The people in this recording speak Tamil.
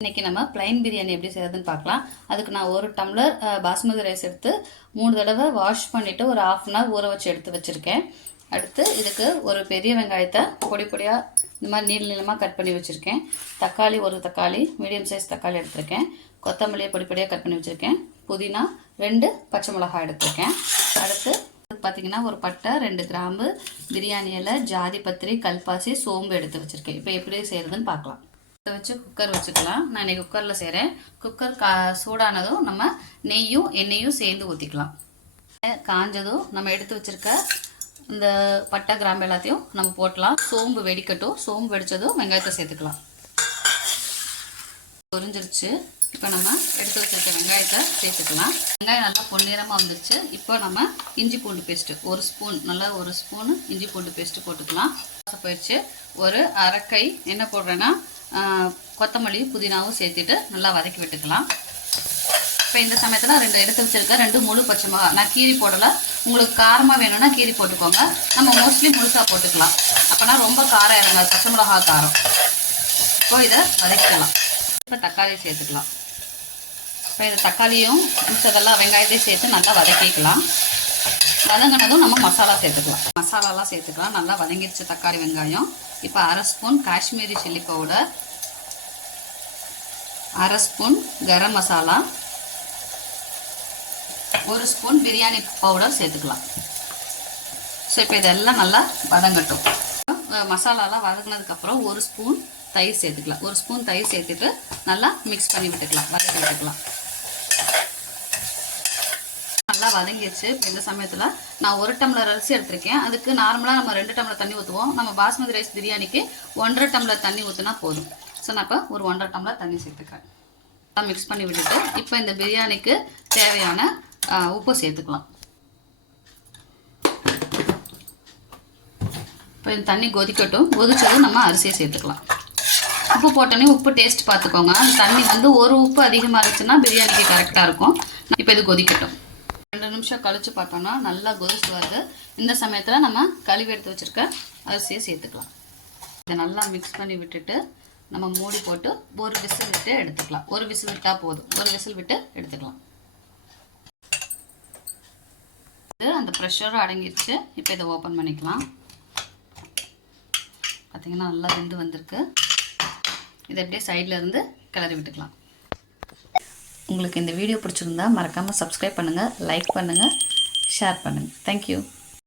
இன்றைக்கி நம்ம ப்ளைன் பிரியாணி எப்படி செய்யறதுன்னு பார்க்கலாம். அதுக்கு நான் ஒரு டம்ளர் பாஸ்மதி ரைஸ் எடுத்து மூணு தடவை வாஷ் பண்ணிவிட்டு ஒரு ஆஃப் அன் ஹவர் ஊற வச்சு எடுத்து வச்சுருக்கேன். அடுத்து இதுக்கு ஒரு பெரிய வெங்காயத்தை பொடி பொடியாக இந்த மாதிரி நீள் நீளமாக கட் பண்ணி வச்சுருக்கேன். தக்காளி ஒரு தக்காளி மீடியம் சைஸ் தக்காளி எடுத்திருக்கேன். கொத்தமல்லியை பொடி பொடியாக கட் பண்ணி வச்சுருக்கேன். புதினா ரெண்டு பச்சை மிளகாய் எடுத்திருக்கேன். அடுத்து பார்த்தீங்கன்னா ஒரு பட்டை ரெண்டு கிராம்பு பிரியாணி இலை ஜாதி பத்திரி கல்பாசி சோம்பு எடுத்து வச்சுருக்கேன். இப்போ எப்படி செய்கிறதுன்னு பார்க்கலாம். இதை வச்சு குக்கர் வச்சுக்கலாம். நான் இன்றைக்கி குக்கரில் செய்கிறேன் குக்கர் கா சூடானதும் நம்ம நெய்யும் எண்ணெயும் சேர்ந்து ஊற்றிக்கலாம் காஞ்சதும் நம்ம எடுத்து வச்சிருக்க இந்த பட்டை கிராம்பு எல்லாத்தையும் நம்ம போட்டலாம். சோம்பு வெடிக்கட்டும். சோம்பு வெடித்ததும் வெங்காயத்தை சேர்த்துக்கலாம். பொரிஞ்சிருச்சு. இப்போ நம்ம எடுத்து வச்சிருக்க வெங்காயத்தை சேர்த்துக்கலாம். வெங்காயம் நல்லா பொன்னிறமாக வந்துருச்சு. இப்போ நம்ம இஞ்சி பூண்டு பேஸ்ட்டு ஒரு ஸ்பூன் நல்லா ஒரு ஸ்பூன் இஞ்சி பூண்டு பேஸ்ட்டு போட்டுக்கலாம். போயிடுச்சு. ஒரு அரைக்கை என்ன போடுறேன்னா கொத்தமல்லியும் கொத்தமல்லி புதினாவும் சேர்த்துட்டு நல்லா வதக்கி விட்டுக்கலாம். இப்போ இந்த சமயத்தில் ரெண்டு எடுத்து வச்சுருக்கேன். ரெண்டு முழு பச்சை மிளகா. நான் கீரி போடலை. உங்களுக்கு காரமாக வேணும்னா கீரி போட்டுக்கோங்க. நம்ம மோஸ்ட்லி முழுசாக போட்டுக்கலாம். அப்போனா ரொம்ப காரம் இறங்காது. பச்சை மிளகா காரம். இப்போ இதை வதக்கிக்கலாம். இப்போ தக்காளி சேர்த்துக்கலாம். இப்போ இதை தக்காளியும் மிச்சதெல்லாம் வெங்காயத்தையும் சேர்த்து நல்லா வதக்கிக்கலாம். வதங்கினதும் நம்ம மசாலா சேர்த்துக்கலாம். மசாலாலாம் சேர்த்துக்கலாம். நல்லா வதங்கிடுச்சு தக்காளி வெங்காயம். இப்போ அரை ஸ்பூன் காஷ்மீரி சில்லி பவுடர். அரை ஸ்பூன் கரம் மசாலா. ஒரு ஸ்பூன் பிரியாணி பவுடர் சேர்த்துக்கலாம். ஸோ இப்போ இதெல்லாம் நல்லா வதங்கட்டும். மசாலாலாம் வதங்கினதுக்கப்புறம் ஒரு ஸ்பூன் தயிர் சேர்த்துக்கலாம். ஒரு ஸ்பூன் தயிர் சேர்த்துட்டு நல்லா மிக்ஸ் பண்ணி விட்டுக்கலாம். வதக்கி விட்டுக்கலாம். வதங்கிடுச்சு இப்போ இந்த சமயத்தில் நான் ஒரு டம்ளர் அரிசி எடுத்திருக்கேன். அதுக்கு நார்மலாக நம்ம ரெண்டு டம்ளர் தண்ணி ஊற்றுவோம் நம்ம பாஸ்மதி ரைஸ் பிரியாணிக்கு ஒன்றரை டம்ளர் தண்ணி ஊற்றினா போதும். ஸோ நான் இப்போ ஒரு ஒன்றரை டம்ளர் தண்ணி சேர்த்துக்கிறேன். மிக்ஸ் பண்ணி விட்டுட்டு இப்போ இந்த பிரியாணிக்கு தேவையான உப்பு சேர்த்துக்கலாம். இப்போ இந்த தண்ணி கொதிக்கட்டும். கொதிச்சதும் நம்ம அரிசியை சேர்த்துக்கலாம். உப்பு போட்டோன்னே உப்பு டேஸ்ட் பார்த்துக்கோங்க. அந்த தண்ணி வந்து ஒரு உப்பு அதிகமாக இருந்துச்சுன்னா பிரியாணிக்கு கரெக்டாக இருக்கும். இப்போ இது கொதிக்கட்டும். நிமிஷம் கழிச்சு பார்த்தோம்னா நல்லா கொதிச்சு வருது. இந்த சமயத்தில் நம்ம கழுவி எடுத்து வச்சுருக்க அரிசியை சேர்த்துக்கலாம். இதை நல்லா மிக்ஸ் பண்ணி விட்டுட்டு நம்ம மூடி போட்டு ஒரு விசில் விட்டு எடுத்துக்கலாம். ஒரு விசில் விட்டால் போதும். ஒரு விசில் விட்டு எடுத்துக்கலாம். இது அந்த ப்ரெஷரும் அடங்கிடுச்சு இப்போ இதை ஓப்பன் பண்ணிக்கலாம். பார்த்தீங்கன்னா நல்லா வெந்து வந்திருக்கு. இதை அப்படியே சைடில் இருந்து கிளறி விட்டுக்கலாம். உங்களுக்கு இந்த வீடியோ பிடிச்சிருந்தா மறக்காமல் சப்ஸ்கிரைப் பண்ணுங்கள் லைக் பண்ணுங்கள் ஷேர் பண்ணுங்கள் தேங்க்யூ